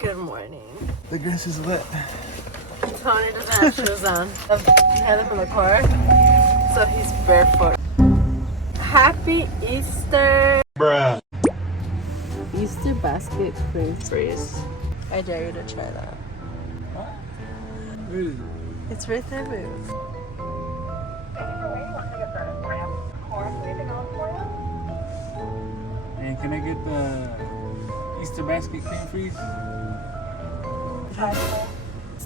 Good morning. The grass is wet. Tony doesn't have shoes on. He had them from the car, so he's barefoot. Happy Easter! Bruh. Easter basket cream freeze. I dare you to try that. What? Really? It's right there, babe. And can I get the Easter basket cream freeze?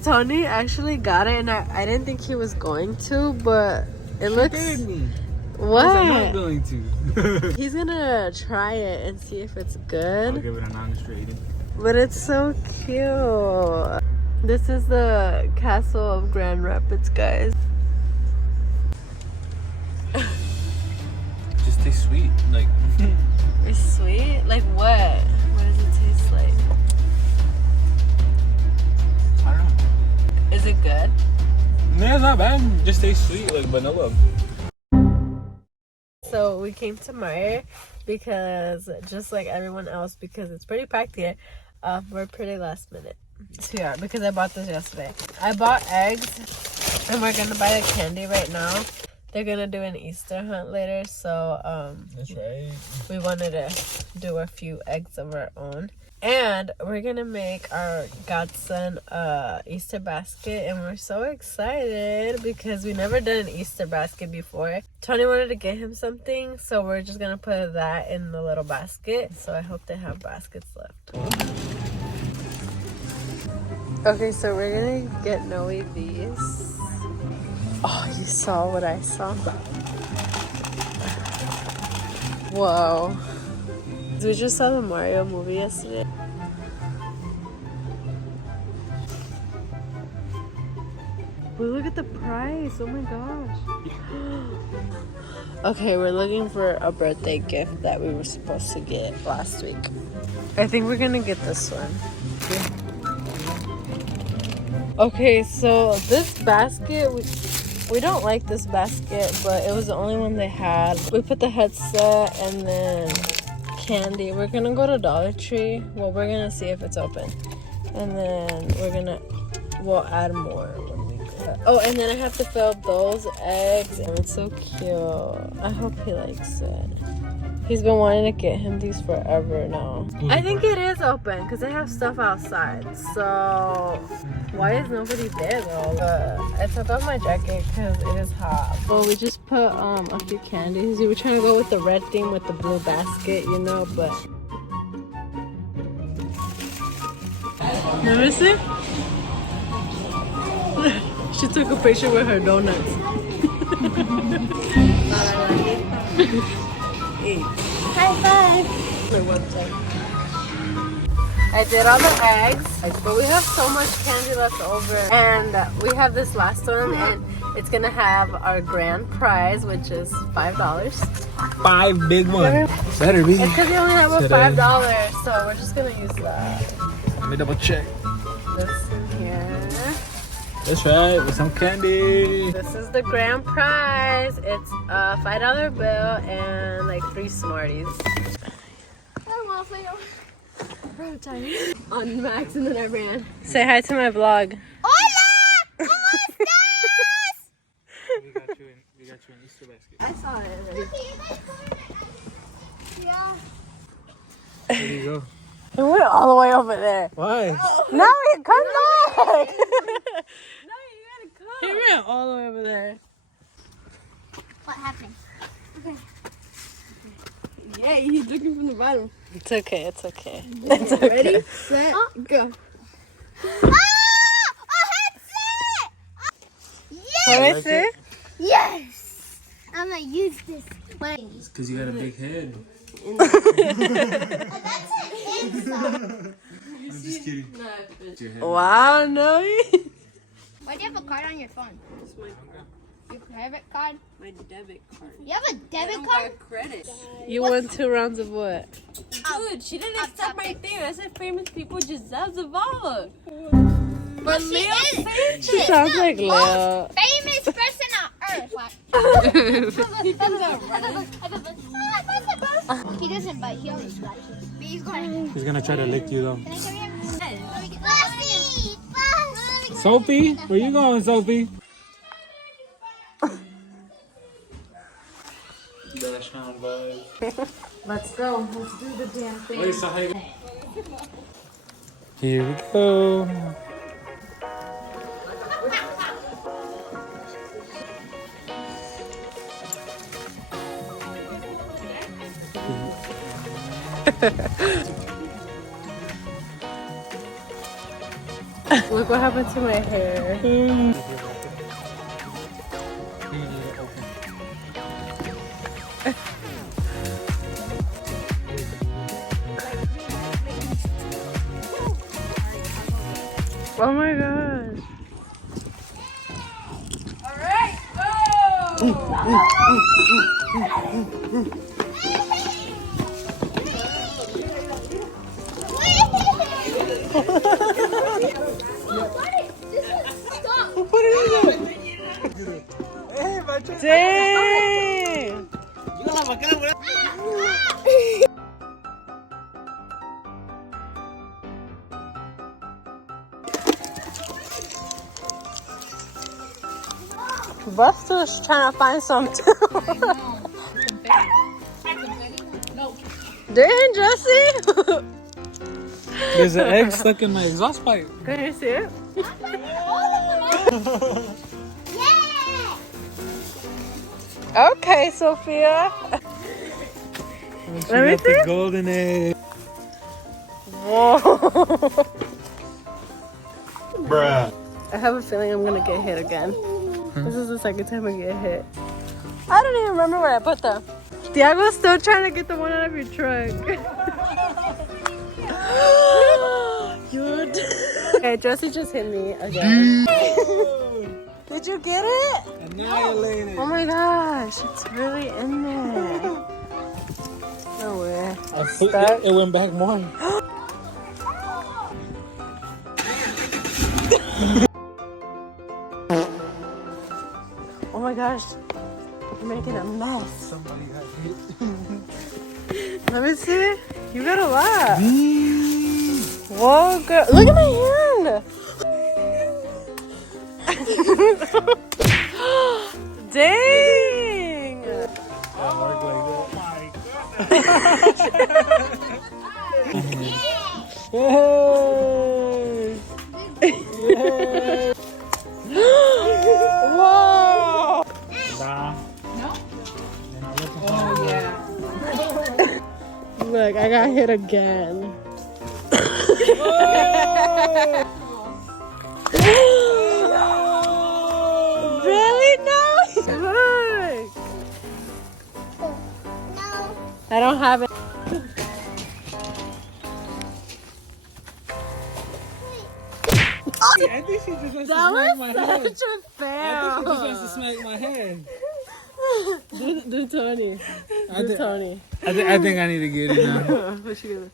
Tony actually got it, and I didn't think he was going to, but it looks. She dared me. What? I was not going to. He's gonna try it and see if it's good. I'll give it an honest rating. But it's so cute. This is the castle of Grand Rapids, guys. Just tastes sweet. Like, It's sweet? Like what? What does it taste like? I don't know. Is it good? No, it's not bad. It just tastes sweet, like vanilla. So we came to Meijer because, just like everyone else, because it's pretty packed here, we're pretty last minute. So yeah, because I bought this yesterday. I bought eggs, and we're gonna buy the candy right now. They're gonna do an Easter hunt later, so That's right. we wanted to do a few eggs of our own. And we're gonna make our godson Easter basket, and we're so excited because we never done an Easter basket before. Tony wanted to get him something, so we're just gonna put that in the little basket. So I hope they have baskets left. Okay, so we're gonna get Noe these. Oh, you saw what I saw? Whoa. We just saw the Mario movie yesterday. But look at the price. Oh my gosh. Okay, we're looking for a birthday gift that we were supposed to get last week. I think we're gonna get this one. Okay, so this basket, we don't like this basket, but it was the only one they had. We put the headset and then candy. We're gonna go to Dollar Tree. Well, we're gonna see if it's open, and then we'll add more when we go. Oh, and then I have to fill those eggs, and it's so cute. I hope he likes it. He's been wanting to get him these forever now. I think it is open because they have stuff outside. So why is nobody there though? I took off my jacket because it is hot. Well, we just put a few candies. We were trying to go with the red theme with the blue basket, you know, but. Let me see. She took a picture with her donuts. High five! My website. I did all the eggs, but we have so much candy left over, and we have this last one, and it's gonna have our grand prize, which is $5. 5 big ones. Better be. It's because we only have a $5, so we're just gonna use that. Let me double check. This in here. That's right, with some candy. This is the grand prize. It's a $5 bill and like 3 Smarties. On Max, and then I ran. Say hi to my vlog. Hola! ¿Cómo estás? We got you an Easter basket. I saw it already. Yeah. There you go. It went all the way over there. Why? No, it come back. No, you gotta come. He ran all the way over there. What happened? Okay. Yeah, he's looking from the bottom. It's okay, it's okay. It's okay. Ready, set, go. Ah! A headset! Yes! Let me see. Yes! I'm gonna use this. It's because you got a big head. That's an inside. I'm just kidding. Your head. Wow, no. Why do you have a card on your phone? Your private card? My debit card. You have a debit card? Credit. You won 2 rounds of what? Dude, she didn't accept my thing. I said famous people Giselle Zavala. But she is. She sounds like Leo. Most famous person on earth. He doesn't bite. He only scratches. But he's going. He's gonna try to lick you though. Can I show you? Let me Sophie, where you going, Sophie? Dash on vibes. Let's go. Let's do the damn thing. Lisa, how you... Here we go. Look what happened to my hair. Oh my gosh. Dang! Buster's trying to find something. Dang, Jesse! There's an egg stuck in my exhaust pipe. Can you see it? Okay, Sophia. Let me see. The golden egg. Whoa. Bruh. I have a feeling I'm gonna get hit again. This is the second time I get hit. I don't even remember where I put them. Tiago's still trying to get the one out of your truck. Dude. Okay, Jesse just hit me again. Did you get it? Annihilated. Oh my gosh, it's really in there. No way. It went back more. Oh my gosh, you're making a mess. Somebody got hit. Let me see. You got a lot. Whoa, girl. Look at my hand. Dang. That worked like that. Oh my god. Yay! Whoa. Nah. Look, I got hit again. Really? No? Look. I don't have it. I think she just wants to smack my head. Such a fail. I think she just wants to smack my head. Do Tony. Do Tony. I think I need to get it now. What you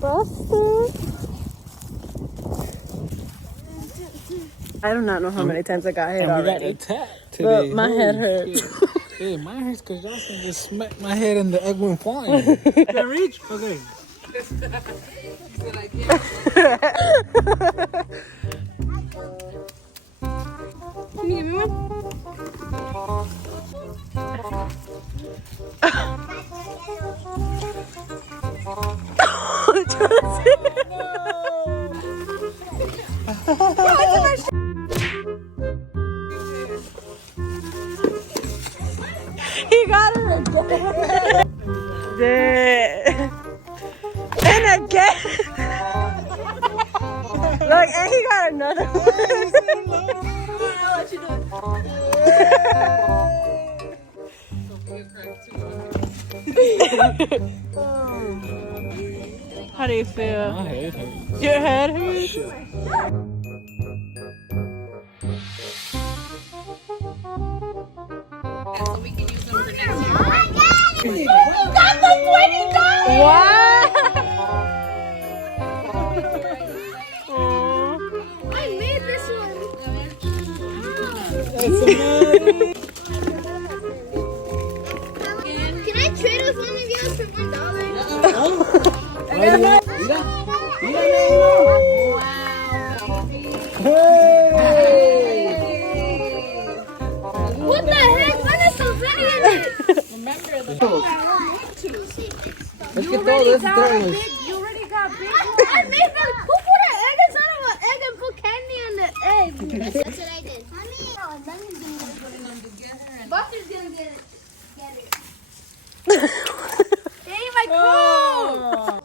Buster. I do not know how many times I got hit And we got already. attacked today. But my head hurts. Hey, mine hurts because y'all can just smack my head and the egg went flying. Can I reach? Okay. Can you give me one? He got it again. And again. Look, and he got another one. I'll let you do it. How do you feel? My head hurts. Your head hurts? So we can use them for next year. What? I made this one. That's amazing. Can I trade us one of yours for $1? What the heck? Why there's so many in it? Let's get all this done. You already got big. I made them. Who put an egg inside of an egg and put candy in the egg? That's what I did. Buster's gonna get it. Hey, my coat.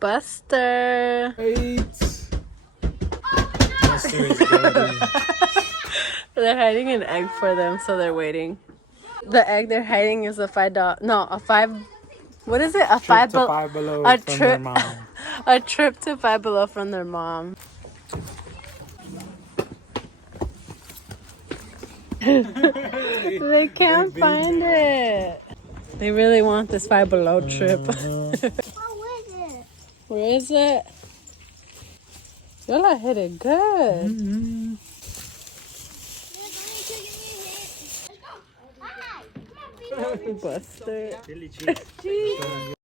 Buster. Wait. They're hiding an egg for them, so they're waiting. The egg they're hiding is a $5. No, a 5. What is it? A Trip to $5 Five Below a from trip- their mom. A trip to Five Below from their mom. They can't find it. They really want this Five Below trip. Oh, Where is it? Yola hit it good. Mm-hmm. Let's go. Buster. Chili cheese.